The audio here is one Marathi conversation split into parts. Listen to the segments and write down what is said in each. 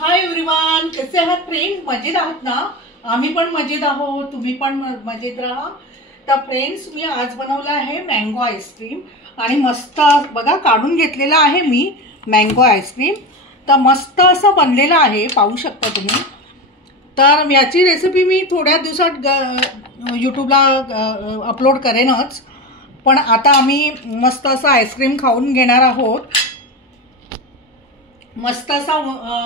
हाय एव्हरीवन, कसे आहात फ्रेंड्स? मजेत आहात ना? आम्ही पण मजेत आहोत, तुम्ही पण मजेत राहा। तर फ्रेंड्स, मी आज बनवला आहे मँगो आईस्क्रीम आणि मस्त बघा काढून घेतलेला आहे मी मँगो आईस्क्रीम। तर मस्त असं बनलेला आहे, पाहू शकता तुम्ही। तर याची रेसिपी मी थोड्या दिवसात यूट्यूबला अपलोड करेनच, पण आता आम्ही मस्त असं आईस्क्रीम खाऊन घेणार आहोत। मस्त असा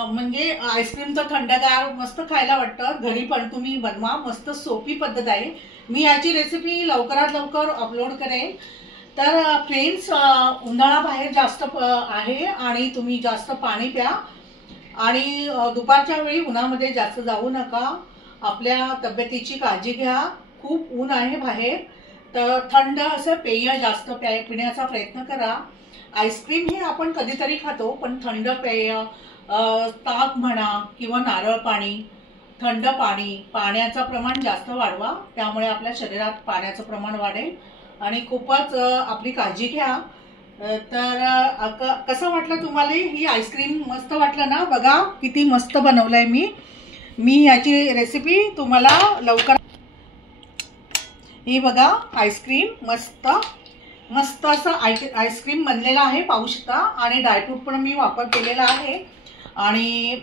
म्हणजे आईस्क्रीम तर थंडगार मस्त खायला वाटतं। घरी पण तुम्ही बनवा, मस्त सोपी पद्धत आहे। मी याची रेसिपी लवकरात लवकर अपलोड करेन। तर फ्रेंड्स, उन्हाळा बाहेर जास्त आहे आणि तुम्ही जास्त पाणी प्या आणि दुपारच्या वेळी उन्हामध्ये जास्त जाऊ नका। आपल्या तब्येतीची काळजी घ्या, खूप ऊन आहे बाहेर। तर थंड असं पेय जास्त पिण्याचा प्रयत्न करा। आईस्क्रीम हे आपण कधीतरी खातो, पण थंड पेय, ताक म्हणा किंवा नारळ पाणी, थंड पाणी, पाण्याचं प्रमाण जास्त वाढवा, त्यामुळे आपल्या शरीरात पाण्याचं प्रमाण वाढेल आणि खूपच आपली काळजी घ्या। तर कसं वाटलं तुम्हाला ही आईस्क्रीम? मस्त वाटलं ना? बघा किती मस्त बनवलंय मी याची रेसिपी तुम्हाला लवकर। ही बघा आईस्क्रीम मस्त मस्त असं आईस्क्रीम बनलेला आहे, पाहू शकता। आणि ड्रायफ्रूट पण मी वापर केलेला आहे आणि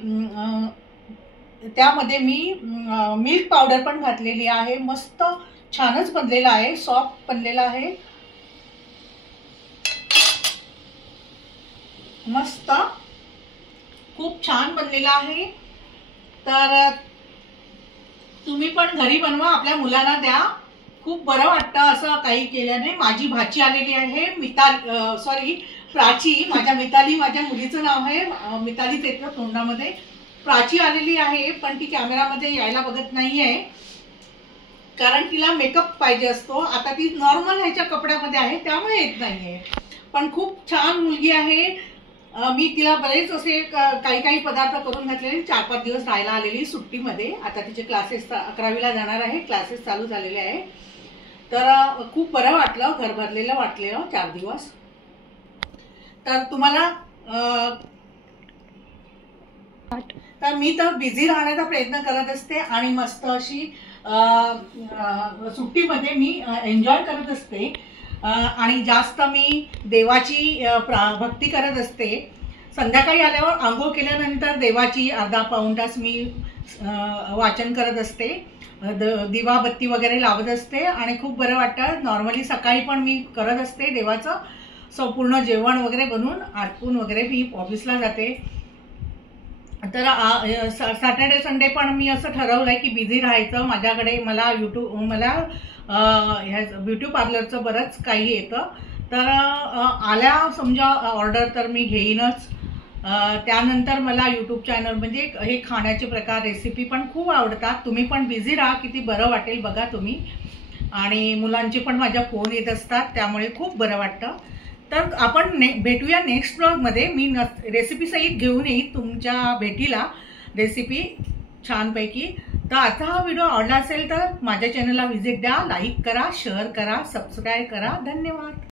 त्यामध्ये मी मिल्क पावडर पण घातलेली आहे। मस्त छानच बनलेला आहे, सॉफ्ट बनलेला आहे, मस्त खूप छान बनलेला आहे। तर तुम्ही पण घरी बनवा, आपल्या मुलांना द्या, खूप बरं वाटतं असं काही केल्याने। माझी भाची आलेली आहे, प्राची, मिताली माझ्या मुलीचं नाव आहे, मितालीच येतं तोंडामध्ये। प्राची आलेली आहे, पण ती कॅमेरामध्ये यायला बघत नाहीये कारण तिला मेकअप पाहिजे असतो। आता ती नॉर्मल ह्याच्या कपड्यामध्ये आहे, त्यामुळे येत नाहीये, पण खूप छान मुलगी आहे। मी तिला बरेच असे काही पदार्थ करून घातलेले। 4-5 दिवस राहायला आलेली सुट्टीमध्ये। आता तिचे क्लासेस 11वीला जाणार आहे, क्लासेस चालू झालेले आहे। तर खूप बरं वाटलं, घर भरलेलं वाटलं 4 दिवस। तर तुम्हाला तर मी तर बिझी राहण्याचा प्रयत्न करत असते आणि मस्त अशी सुट्टीमध्ये मी एन्जॉय करत असते आणि जास्त मी देवाची भक्ती करत असते। संध्याकाळी आल्यावर आंघोळ केल्यानंतर देवाची अर्धा पाऊण तास मी वाचन करत असते, दिवाबत्ती वगैरे लावत असते आणि खूप बरं वाटतं। नॉर्मली सकाळी पण मी करत असते देवाचं संपूर्ण जेवण वगैरे बनवून आटपून वगैरे मी ऑफिसला जाते। तर सॅटर्डे संडे पण मी असं ठरवलंय की बिझी राहायचं। माझ्याकडे मला ब्युटी पार्लरचं बरंच काही येतं, तर आल्या समजा ऑर्डर तर मी घेईनच। त्यानंतर मला यूट्यूब चॅनल म्हणजे हे खाण्याचे प्रकार, रेसिपी पण खूप आवडतात। तुम्ही पण बिझी राहा, किती बरं वाटेल बघा तुम्ही। आणि मुलांचे पण माझ्या फोन येत असतात, त्यामुळे खूप बरं वाटतं। तर आपण भेटूया नेक्स्ट ब्लॉगमध्ये। मी रेसिपी सहित घेऊन येईन तुमच्या भेटीला रेसिपी छानपैकी। तर आता हा व्हिडिओ आवडला असेल तर माझ्या चॅनलला व्हिजिट द्या, लाईक करा, शेअर करा, सबस्क्राईब करा। धन्यवाद।